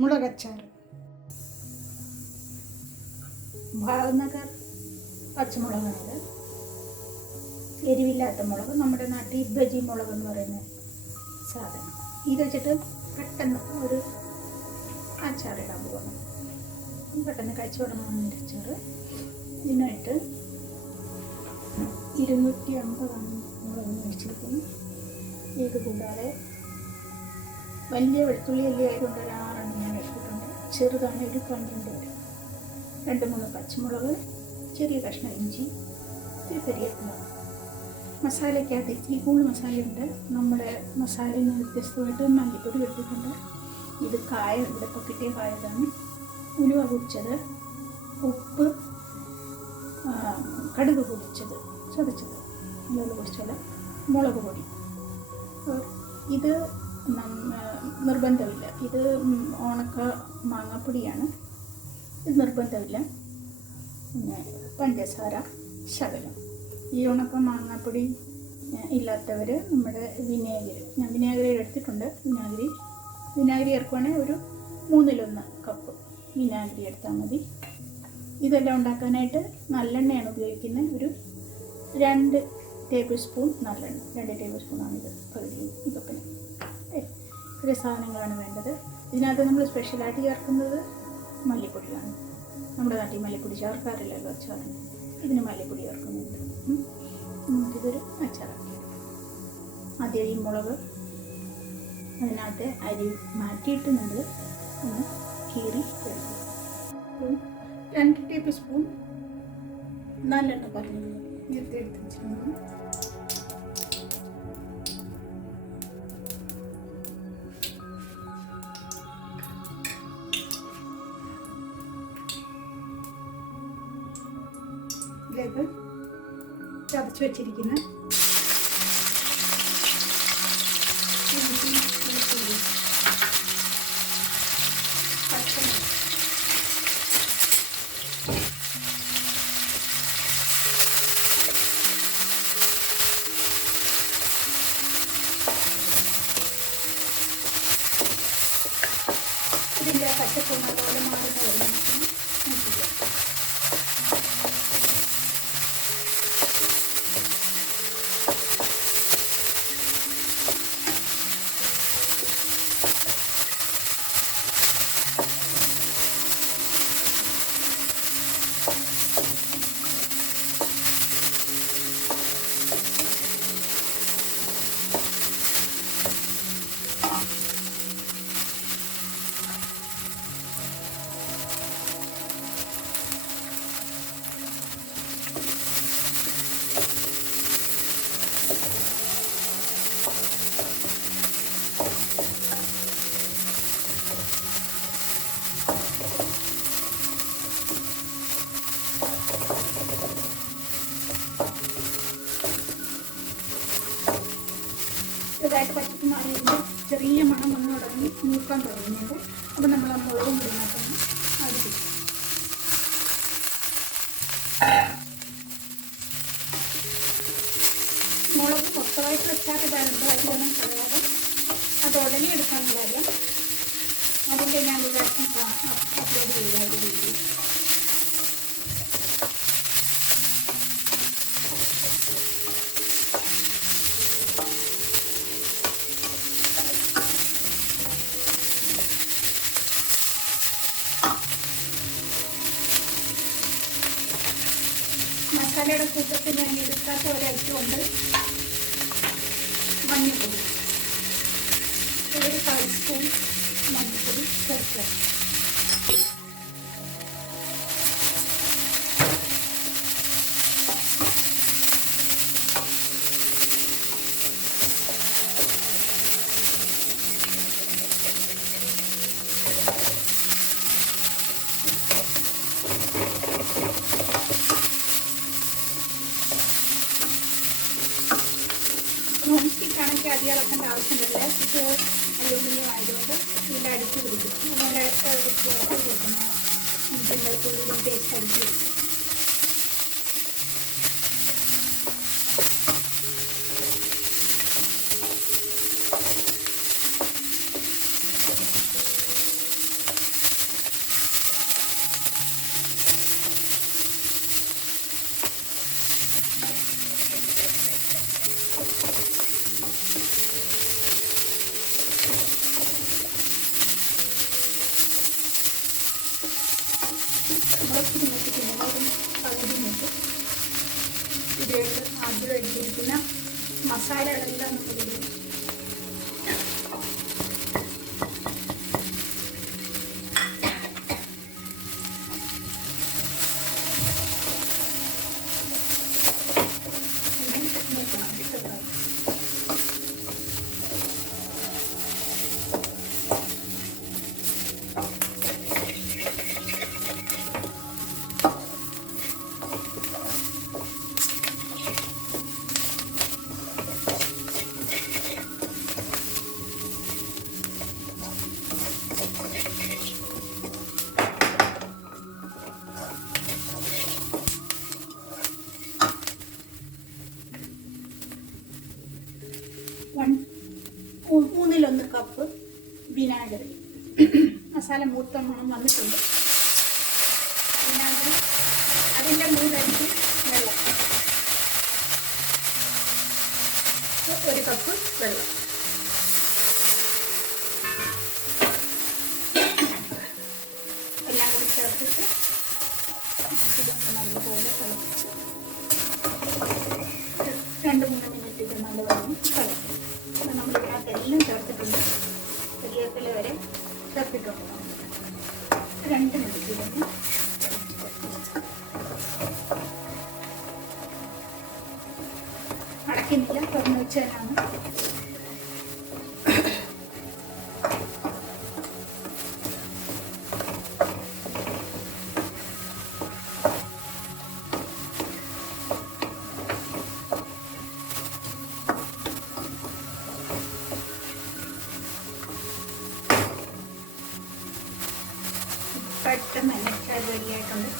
മുളകച്ചാർ. ഭാവനഗർ പച്ചമുളകാണിത്. എരിവില്ലാത്ത മുളക്, നമ്മുടെ നാട്ടിൽ ബജി മുളക് എന്ന് പറയുന്ന സാധനം. ഇത് വെച്ചിട്ട് പെട്ടെന്ന് ഒരു അച്ചാറിടാൻ പോകണം. പെട്ടെന്ന് കഴിച്ചു തുടങ്ങുന്ന അച്ചാർ. ഇതിനായിട്ട് 250 മുളക് മേടിച്ചിരിക്കുന്നു. ഇത് കൂടാതെ വലിയ വെളുത്തുള്ളി അല്ലി ആയതുകൊണ്ട് ഒരു 6 ഞാൻ എടുത്തിട്ടുണ്ട്. ചെറുതാണ് ഒരു 12 വരെ. 2-3 പച്ചമുളക്, ചെറിയ കഷ്ണം ഇഞ്ചി, ഇത്തിരി കരിവേപ്പില. മസാലയ്ക്കകത്ത് ഇത്തിരി കൂടുതൽ മസാലയുണ്ട്. നമ്മുടെ മസാലയിൽ നിന്ന് വ്യത്യസ്തമായിട്ട് മല്ലിപ്പൊടി എടുത്തിട്ടുണ്ട്. ഇത് കായ, ഇവിടെ ഇപ്പോൾ കിട്ടിയ കായതാണ്. ഉലുവ പൊടിച്ചത്, ഉപ്പ്, കടുക് പൊടിച്ചത്, ചതച്ചത്, മുളക് പൊടിച്ചത്, മുളക് പൊടി. ഇത് നിർബന്ധമില്ല. ഇത് ഉണക്ക മാങ്ങാപ്പൊടിയാണ്. ഇത് നിർബന്ധമില്ല. പിന്നെ പഞ്ചസാര ശകലം. ഈ ഉണക്ക മാങ്ങാപ്പൊടി ഇല്ലാത്തവർ നമ്മുടെ വിനാഗിരി, ഞാൻ വിനാഗിരി എടുത്തിട്ടുണ്ട്. വിനാഗിരി ചേർക്കുവാണെങ്കിൽ ഒരു 3-1 കപ്പ് വിനാഗിരി എടുത്താൽ മതി. ഇതെല്ലാം ഉണ്ടാക്കാനായിട്ട് നല്ലെണ്ണയാണ് ഉപയോഗിക്കുന്നത്. ഒരു 2 ടേബിൾ സ്പൂൺ നല്ലെണ്ണ. 2 ടേബിൾ സ്പൂണാണിത്. പകുതി ഈ കപ്പിന്. ഇത്രയും സാധനങ്ങളാണ് വേണ്ടത്. ഇതിനകത്ത് നമ്മൾ സ്പെഷ്യലായിട്ട് ചേർക്കുന്നത് മല്ലിപ്പൊടിയാണ്. നമ്മുടെ നാട്ടിൽ മല്ലിപ്പൊടി ചേർക്കാറില്ലല്ലോ അച്ചാറിന്. ഇതിന് മല്ലിപ്പൊടി ചേർക്കുന്നുണ്ട്. ഇതൊരു അച്ചാറാക്കി. ആദ്യം ഈ മുളക് അതിനകത്ത് അരി മാറ്റിയിട്ട് നമ്മൾ ഒന്ന് കീറി എടുക്കും. 2 ടേബിൾ സ്പൂൺ നല്ലെണ്ണ പറഞ്ഞു നേരത്തെ എടുത്ത് വെച്ചിട്ടുണ്ട്. ഇതിലേക്ക് ചതച്ച് വെച്ചിരിക്കുന്ന പച്ചമുളക്, ഇതിൻ്റെ പച്ചപ്പ് നല്ലപോലെ മാറുന്ന വരുന്നതിന് ചെറുതായിട്ട് പച്ചപ്പ് മാറിയിട്ട് ചെറിയ മണം വന്ന് തുടങ്ങി മൂക്കാൻ തുടങ്ങിയത്. അപ്പോൾ നമ്മൾ ആ മുളകും കൂടിനകത്തൊന്ന് അടുപ്പിക്കും. മുളക് മൊത്തമായിട്ട് വെച്ചാൽ ഇതായിരുന്നു. അതിലൊന്നും കളയാതെ അത് ഉടനെ എടുക്കാനുള്ള കാര്യം അതിൻ്റെ ഞാൻ അപ്ലോഡ് ചെയ്താൽ വീഡിയോ. മസാലയുടെ കൂട്ടത്തിൽ ഞാൻ എടുക്കാത്ത ഒരൈറ്റം ഉണ്ട്. മഞ്ഞൾപ്പൊടി, 1 കാൽ സ്പൂൺ മഞ്ഞൾപ്പൊടി ചേർക്കുക. നോൺസ്റ്റിക്കാണെങ്കിൽ അധികം ഇളക്കേണ്ട ആവശ്യമില്ല. ഇത് അലൂമിനിയം ആയതുകൊണ്ട് ഇതിൻ്റെ അടിച്ച് പിടിക്കും. അതുപോലെ കൊടുക്കുന്ന ഇഞ്ചിൻ്റെ തുള്ളിയും പേസ്റ്റ് അടിച്ച് പിടിക്കും. വേണ്ടിയിരിക്കുന്ന മസാലകളെല്ലാം നമ്മളിടും. മൂന്നിലൊന്ന് കപ്പ് വിനാഗിരി. മസാല മൂത്ത മണം വന്നിട്ടുണ്ട്. വിനാഗിരി അതിൻ്റെ 3 ഇരട്ടി വെള്ളം, 1 കപ്പ് വെള്ളം. എല്ലാം കൂടി ചേർത്തിട്ട് ഇതൊന്ന് നല്ലപോലെ തിളപ്പിച്ച് 2-3 മിനിറ്റ് ഇത് നല്ലപോലെ തിളക്കും. നമ്മൾ ഇതിനകത്തെല്ലാം ചേർത്തിട്ടുണ്ട്. കരിവേപ്പില വരെ ചേർത്തിട്ടുണ്ട്. 2 മിനിറ്റ് ഇതൊന്ന് അടയ്ക്കുന്നില്ല, തുറന്ന് വെച്ചാലാണ്. പെട്ടെന്ന് തന്നെ അത് റെഡിയായിട്ടുണ്ട്.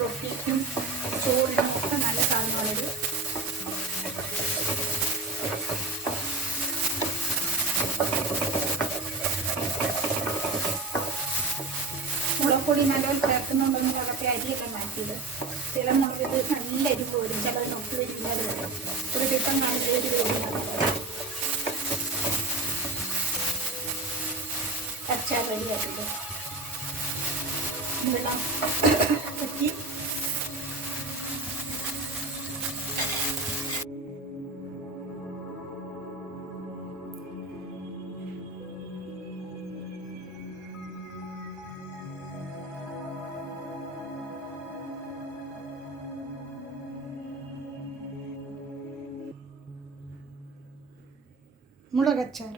റൊട്ടിക്കും ചോറിനും ഒക്കെ നല്ല സാധനമാണിത്. മുളപ്പൊടി നല്ലപോലെ ചേർക്കുന്നുണ്ടെന്ന് അകത്തെ അരിയൊക്കെ മാറ്റിയത്. ചില മുളക് ഇത് നല്ല എരിവ് വരും, ചിലതിന് ഒപ്പ് വരില്ലാതെ വരും. ഒരു ദിവസം കാണിച്ച് എരിവ് വരുന്നത് അച്ചാർ റെഡിയാക്കിയിട്ട് വെള്ളം പറ്റി മുളകച്ചാർ.